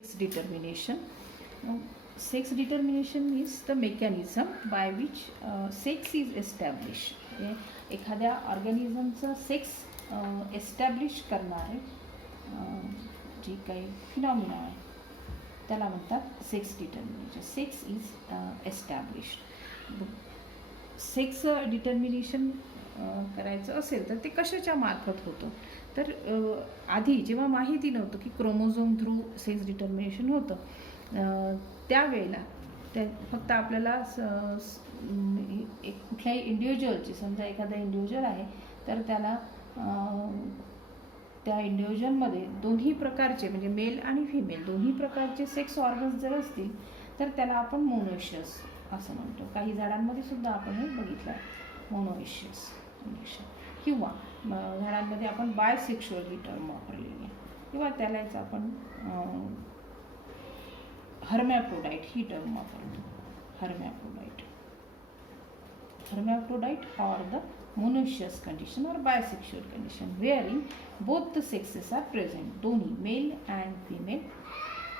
Sex determination. Sex determination is the mechanism by which sex is established. एखाद्या ऑर्गॅनिझमचं sex establish करणारे जी काही phenomena आहे त्याला म्हणतात sex determination. Sex is established. Sex determination करायचं असेल तर ते कशाच्या मार्फत होतं तर आधी जेव्हा माहिती नव्हतं की क्रोमोझोम थ्रू सेक्स डिटर्मिनेशन होतं त्यावेळेला फक्त आपल्याला एक कुठल्याही इंडिव्हिज्युअलची, समजा एखादा इंडिव्हिज्युअल आहे तर त्याला त्या इंडिव्हिज्युअलमध्ये दोन्ही प्रकारचे म्हणजे मेल आणि फिमेल दोन्ही प्रकारचे सेक्स ऑर्गन्स जर असतील तर त्याला आपण मोनोइशियस असं म्हणतो. काही झाडांमध्ये सुद्धा आपण हे बघितलं आहे मोनोइशियस कंडिशन. किंवा झाडांमध्ये आपण बायसेक्शुअल ही टर्म वापरलेली आहे किंवा त्यालाच आपण हर्मॅफ्रोडाइट ही टर्म वापरतो. hermaphrodite or the monoecious condition or bisexual condition wherein both the sexes are present. दोन्ही male and female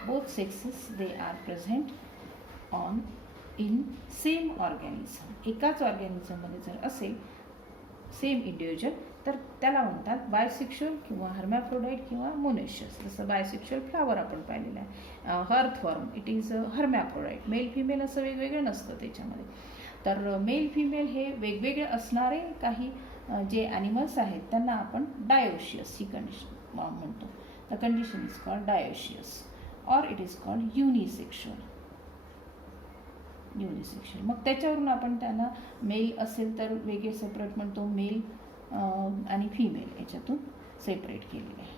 both sexes they are present in same organism. एकाच ऑर्गॅनिझम मध्ये जर असेल सेम इंडिव्हिज्युअल तर त्याला म्हणतात बायसेक्शुअल किंवा हर्मॅफ्रोडाइट किंवा मोनोशियस. जसं बायसेक्शुअल फ्लावर आपण पाहिलेलं आहे. हर्थवर्म इट इज हर्मॅफ्रोडाइट. मेल फिमेल असं वेगवेगळं नसतं त्याच्यामध्ये. तर मेल फिमेल हे वेगवेगळे असणारे काही जे ॲनिमल्स आहेत त्यांना आपण डायोशियस ही कंडिशन म्हणतो. The condition is called dioecious or it is called unisexual. मग त्याच्यावरून आपण त्यांना मेल असेल तर वेगळे सेपरेट म्हणतो, मेल आणि फिमेल याच्यातून सेपरेट केलेले आहे.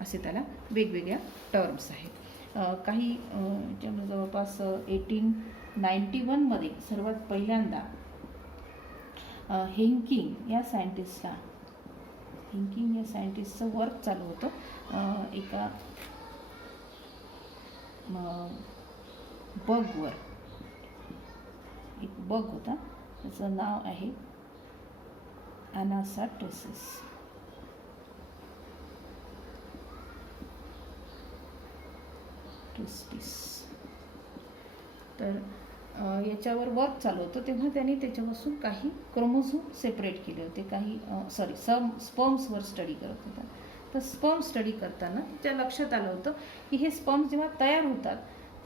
असे त्याला वेगवेगळ्या टर्म्स आहेत. काही जवळपास 1891मध्ये सर्वात पहिल्यांदा हेंकिंग या सायंटिस्टचं वर्क चालू होतं एका बगवर. एक बग होता त्याचं नाव आहे ॲनासार्टेसिस. तर याच्यावर वर्क चालू होतं तेव्हा त्यांनी त्याच्यापासून काही क्रोमोझोम सेपरेट केले होते. काही स्पर्म्सवर स्टडी करत होता. तर स्पर्म स्टडी करताना त्या लक्षात आलं होतं की हे स्पर्म्स जेव्हा तयार होतात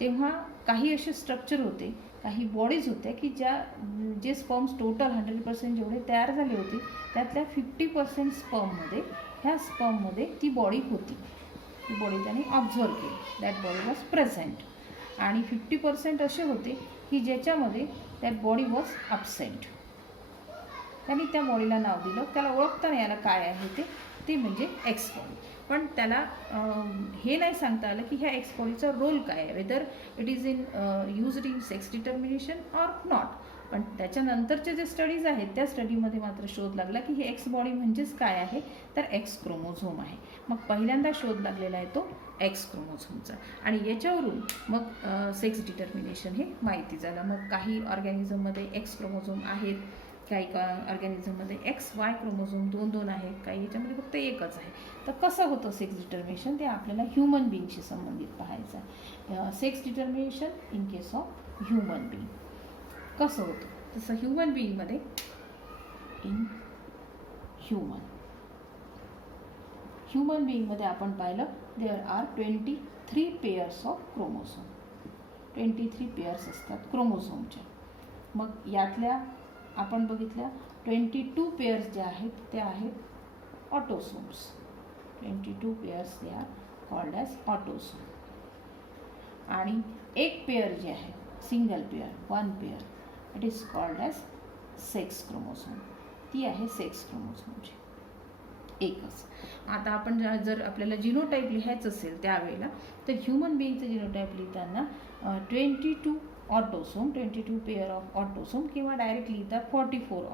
तेव्हा काही असे स्ट्रक्चर होते, काही बॉडीज होत्या की जे स्पर्म्स टोटल 100% जेवढे तयार झाले होते त्यातल्या 50% स्पर्ममध्ये ती बॉडी होती. ती बॉडी त्याने ऑब्झर्व केली. That body was present. आणि 50% असे होते की ज्याच्यामध्ये दॅट बॉडी वॉज ॲबसेंट. त्यांनी त्या बॉडीला नाव दिलं. त्याला ओळखता नाही आलं काय आहे ते म्हणजे एक्स बॉडी. पण त्याला हे नाही सांगता आलं की ह्या एक्स बॉडीचा रोल काय आहे, whether it is used in sex determination or not. पण त्याच्यानंतरचे जे स्टडीज आहेत त्या स्टडीमध्ये मात्र शोध लागला की हे एक्स बॉडी म्हणजेच काय आहे तर एक्स क्रोमोझोम आहे. मग पहिल्यांदा शोध लागलेला आहे तो एक्स क्रोमोझोमचा. आणि याच्यावरून मग सेक्स डिटर्मिनेशन हे माहिती झालं. मग काही ऑर्गॅनिझममध्ये एक्स क्रोमोझोम आहेत, काही ऑर्गॅनिझममध्ये XY क्रोमोझोम 2 आहेत, काही याच्यामध्ये फक्त एकच आहे. तर कसं होतं सेक्स डिटर्मिनेशन ते आपल्याला ह्युमन बिईंगशी संबंधित पाहायचं आहे. Sex determination in case of human being कसं होतं तसं ह्युमन बिईंगमध्ये ह्युमन बिईंगमध्ये आपण पाहिलं there are 23 pairs of chromosome. 23 pairs असतात क्रोमोझोमच्या. मग यातल्या आपण बघितल्या 22 पेअर्स ज्या आहेत त्या आहेत autosomes. 22 pairs they are called as autosome. आणि एक पेअर जे आहे single pair, 1 pair, it is called as sex chromosome. ती आहे सेक्स क्रोमोझोमची एकच. आता आपण जर आपल्याला जिनोटाईप लिहायचं असेल त्यावेळेला तर ह्युमन बिईंगचं जिनोटाईप लिहिताना 22 ऑटोसोम, 22 पेअर ऑफ ऑटोसोम किंवा डायरेक्ट लिहितात 44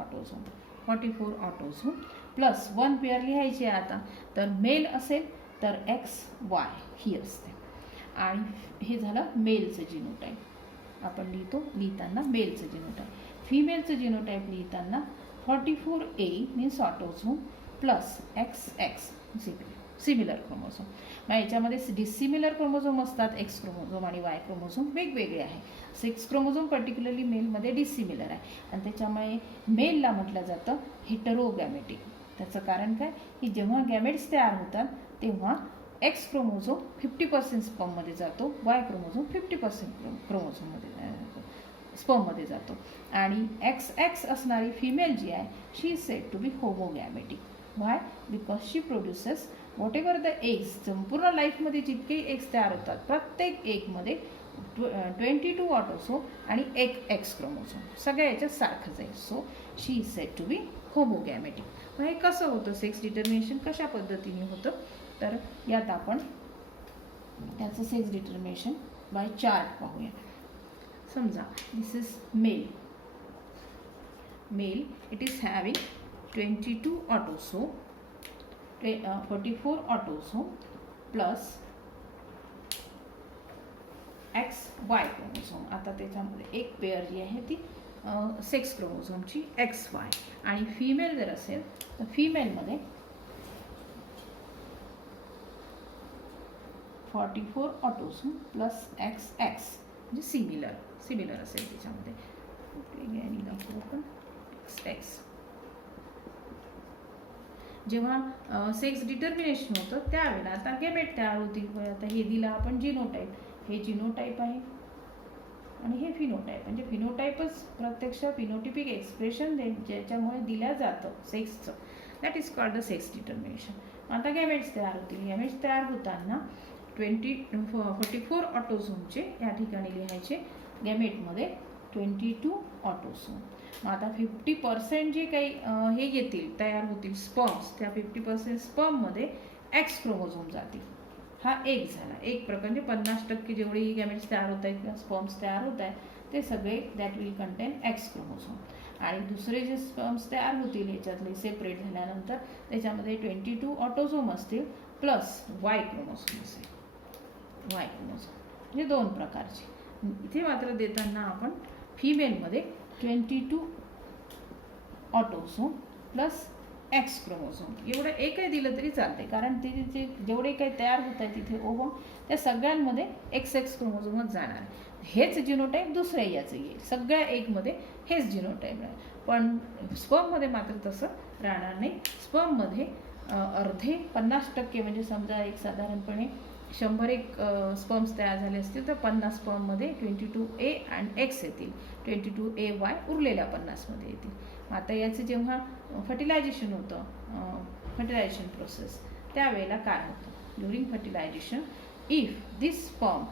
ऑटोसोम प्लस 1 पेअर लिहायची आहे. आता तर मेल असेल तर XY ही असते. आणि हे झालं मेलचं जिनोटाईप. आपण लिहिताना मेलचं जिनोटाईप. फिमेलचं जिनोटाईप लिहिताना 44A means autosome plus XX similar chromosome. मग याच्यामध्ये डिसिमिलर क्रोमोझोम असतात. एक्स क्रोमोझोम आणि वाय क्रोमोझोम वेगवेगळे आहे. सेक्स क्रोमोझोम पर्टिक्युलरली मेलमध्ये डिसिमिलर आहे आणि त्याच्यामुळे मेलला म्हटलं जातं हेटरोगॅमेटिक. त्याचं कारण काय की जेव्हा गॅमेट्स तयार होतात तेव्हा एक्स क्रोमोझोम 50% स्पर्ममध्ये जातो, वाय क्रोमोझोम 50% क्रोमोझोममध्ये स्पर्ममध्ये जातो आणि एक्स असणारी फिमेल जी आहे she is said to be homogametic. Why? Because she produces whatever the eggs. संपूर्ण लाईफमध्ये जितके एग्स तयार होतात प्रत्येक एगमध्ये 22 ऑटोसोम आणि एक एक्स क्रोमोझोम सगळ्या याच्यात सारखंच आहे. So she is said to be homogametic. मग हे कसं होतं, सेक्स डिटर्मिनेशन कशा पद्धतीने होतं, तर यात आपण त्याचं सेक्स डिटर्मिनेशन बाय चार्ट पाहूया. समजा this is male. It is having 22 autosome, 44 autosome plus X Y chromosome. आता त्याच्यामध्ये एक पेअर जी आहे ती सेक्स क्रोमोझोमची एक्स वाय आणि फिमेल जर असेल तर फिमेलमध्ये 44 ऑटोसोम प्लस एक्स म्हणजे सिमिलर असेल त्याच्यामध्ये. आपण एक्स. जेव्हा सेक्स डिटर्मिनेशन होतं त्यावेळेला आता गॅमेट तयार होतील. आता हे दिलं आपण जिनोटाईप. हे जिनोटाईप आहे आणि हे फिनोटाईप. म्हणजे फिनोटाईपच प्रत्यक्ष फिनोटिपिक एक्सप्रेशन ज्याच्यामुळे दिल्या जातं सेक्सचं, that is called the sex determination. आता गॅमेट्स तयार होतील. गॅमेट्स तयार होताना 44 ऑटोसोमचे या ठिकाणी लिहायचे गॅमेटमध्ये 22 ऑटोसोम. मग आता 50% जे काही हे येतील तयार होतील स्पर्म्स, त्या 50% स्पर्ममध्ये एक्स क्रोमोझोम जातील. हा एक झाला. एक प्रकारचे 50% जेवढे गॅमेट्स तयार होत आहेत किंवा स्पर्म्स तयार होत आहेत ते सगळे that will content x chromosome. आणि दुसरे जे स्पर्म्स तयार होतील ह्याच्यातले सेपरेट झाल्यानंतर त्याच्यामध्ये 22 ऑटोझोम असतील प्लस वाय क्रोमोझोम असेल. वाय क्रोमोझोम म्हणजे दोन प्रकारचे. इथे मात्र देताना आपण फिमेलमध्ये 22 ऑटोझोम प्लस एक्स क्रोमोझोम एवढं एकही दिलं तरी चालते, कारण ते जे जेवढे काही तयार होत आहे तिथे ओव्हम त्या सगळ्यांमध्ये एक्स क्रोमोझोमच जाणार आहे. हेच जिनोटाईप दुसऱ्या याचं येईल. सगळ्या एकमध्ये हेच जिनोटाईप आहे. पण स्पर्ममध्ये मात्र तसं राहणार नाही. स्पर्ममध्ये अर्धे 50% म्हणजे समजा एक साधारणपणे 100 स्पर्म्स तयार झाले असतील तर 50 स्पर्ममध्ये 22A आणि एक्स येतील, 22AY उरलेल्या 50मध्ये येतील. आता याचं जेव्हा फर्टिलायझेशन होतं, फर्टिलायझेशन प्रोसेस, त्यावेळेला काय होतं, during fertilization if this sperm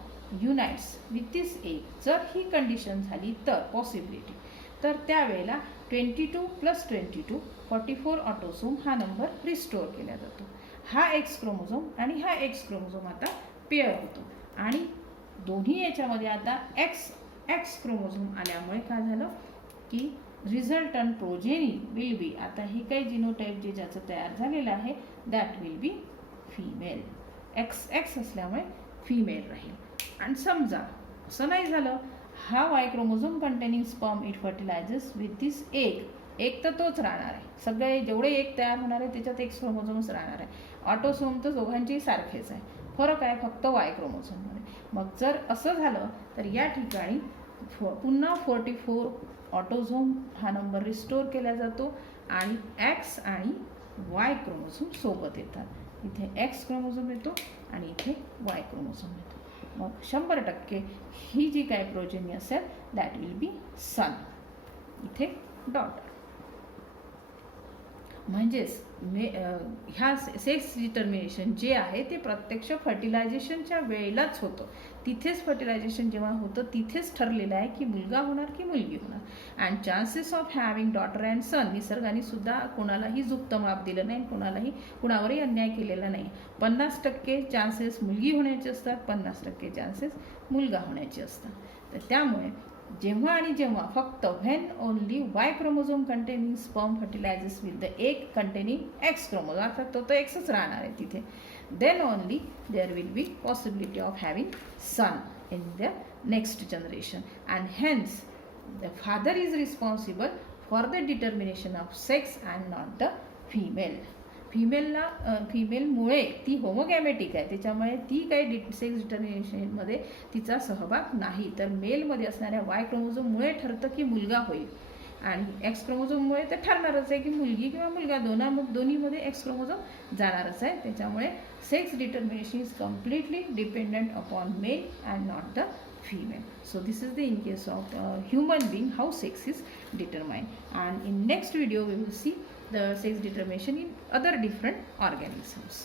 unites with this egg, जर ही कंडिशन झाली तर पॉसिबिलिटी, तर त्यावेळेला 22 + 22 44 ऑटोसोम हा नंबर रिस्टोअर केला जातो. हा एक्स क्रोमोझोम आणि हा एक्स क्रोमोझोम आता पेअर होतो आणि दोन्ही याच्यामध्ये आता एक्स क्रोमोझोम आल्यामुळे काय झालं की रिझल्टंट प्रोजेनी विल बी, आता हे काही जिनोटाईप जे ज्याचं तयार झालेलं आहे that will be female. X असल्यामुळे फिमेल राहील. आणि समजा असं नाही झालं, हा Y chromosome containing sperm it fertilises with this एक तर तोच राहणार आहे. सगळे जेवढे एक तयार होणार आहे त्याच्यात एक्स क्रोमोझोमच राहणार आहे. ऑटोसोम तर दोघांचेही सारखेच आहे, फरक आहे फक्त वाय क्रोमोझोममध्ये. मग जर असं झालं तर या ठिकाणी पुन्हा 44 ऑटोझोम हा नंबर रिस्टोअर केला जातो आणि एक्स आणि वाय क्रोमोझोम सोबत येतात. इथे एक्स क्रोमोझोम येतो आणि इथे वाय क्रोमोझोम येतो. मग 100% ही जी काय प्रोजेनी असेल दॅट विल बी सन. इथे डॉटर. म्हणजेच ह्या सेक्स डिटर्मिनेशन जे आहे ते प्रत्यक्ष फर्टिलायझेशनच्या वेळेलाच होतं. तिथेच फर्टिलायझेशन जेव्हा होतं तिथेच ठरलेलं आहे की मुलगा होणार की मुलगी होणार. And chances of having daughter and son, निसर्गाने सुद्धा कोणालाही जुक्त माप दिलं नाही, कुणावरही अन्याय केलेला नाही. 50% चान्सेस मुलगी होण्याचे असतात, 50% चान्सेस मुलगा होण्याचे असतात. तर त्यामुळे जेव्हा आणि जेव्हा फक्त when only Y chromosome containing sperm fertilises with the egg containing X chromosome, अर्थात तो तर एक्सच राहणार आहे तिथे, then only there will be possibility of having son in the next generation. And hence the father is responsible for the determination of sex and not the female. फिमेलमुळे ती homogametic आहे, त्याच्यामुळे ती काही सेक्स डिटर्मिनेशनमध्ये तिचा सहभाग नाही. तर मेलमध्ये असणाऱ्या वाय क्रोमोझोममुळे ठरतं की मुलगा होईल, आणि एक्स क्रोमोझोममुळे तर ठरणारच आहे की मुलगी किंवा मुलगा, दोन्हीमध्ये एक्स क्रोमोझोम जाणारच आहे. त्याच्यामुळे sex determination is completely dependent upon male and not the female. So this is the in case of human being how sex is determined, and in next video we will see the sex determination in other different organisms.